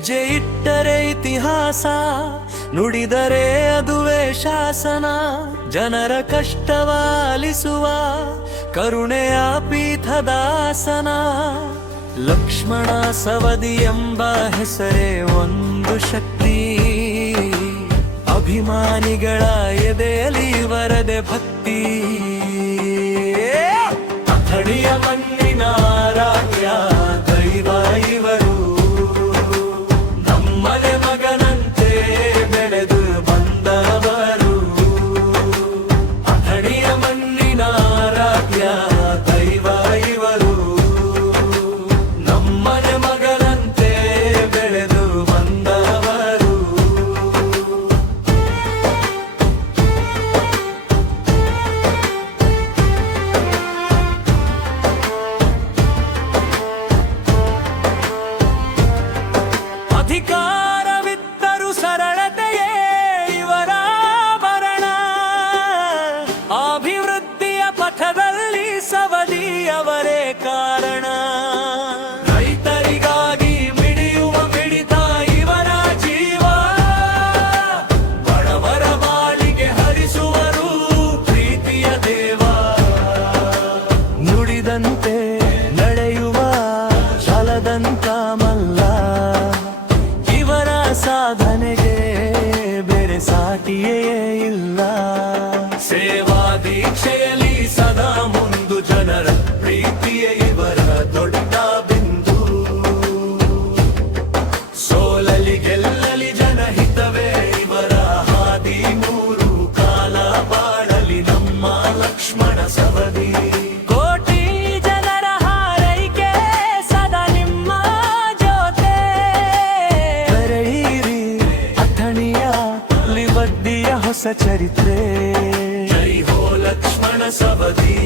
ಹೆಜ್ಜೆ ಇಟ್ಟರೆ ಇತಿಹಾಸ, ನುಡಿದರೆ ಅದುವೇ ಶಾಸನ. ಜನರ ಕಷ್ಟವಾಲಿಸುವ ಕರುಣೆಯ ಪೀಠದಾಸನ. ಲಕ್ಷ್ಮಣ ಸವದಿ ಎಂಬ ಹೆಸರೇ ಒಂದು ಶಕ್ತಿ. ಅಭಿಮಾನಿಗಳ ಎದೆಯಲ್ಲಿ ವರದೆ ಭಕ್ತಿ. ಅಥಣಿಯ ಮಣ್ಣಿನ ಆರಾಧ್ಯ ದೈವ ಇವರು. ನಮ್ಮನೆ ಮಗನಂತೆ ಬೆಳೆದು ಬಂದವರು. ಅಥಣಿಯ ಮಣ್ಣಿನ ಆರಾಧ್ಯ ದೈವ ಇವರು. ನಮ್ಮನೆ ಮಗನಂತೆ ಬೆಳೆದು ಬಂದವರು. ಅಧಿಕಾರವಿದ್ದರು ಸರಳತೆಯೇ ಇವರ ಭರಣ. ಅಭಿವೃದ್ಧಿಯ ಪಥದಲ್ಲಿ ಸವದಿ ಅವರೇ ಕಾರಣ. ರೈತರಿಗಾಗಿ ಮಿಡಿಯುವ ಮಿಡಿತ ಇವರ ಜೀವ. ಬಡವರ ಬಾಳಿಗೆ ಹರಿಸುವರು ಪ್ರೀತಿಯ ದೇವ. ನುಡಿದಂತೆ ನಡೆಯುವ ಛಲದಂತ ಮಲ್ಲ. ಸಾಧನೆಗೆ ಬೇರೆ ಸಾಟಿಯೇ ಇಲ್ಲ. ಸೇವಾ ದೀಕ್ಷೆಯಲ್ಲಿ ಸದಾ ಮುಂದು. ಜನರ ಪ್ರೀತಿಯೇ ಇವರ ದೊಡ್ಡ ಬಿಂದು. ಸೋಲಲಿ ಗೆಲ್ಲಲಿ ಜನಹಿತವೇ ಇವರ ಹಾದಿ. ನೂರು ಕಾಲ ಬಾಳಲಿ ನಮ್ಮ ಲಕ್ಷ್ಮಣ ಸವದಿ. ಕೋಟಿ ಜನರ ಹಾರೈಕೆ ಸದಾ ನಿಮ್ಮ ಜೊತೆ. ಅಥಣಿಯ ಲಿವಡ್ಡಿಯ ಹೊಸ ಚರಿತ್ರೆ. ಜೈ ಹೋ ಲಕ್ಷ್ಮಣ ಸವದಿ.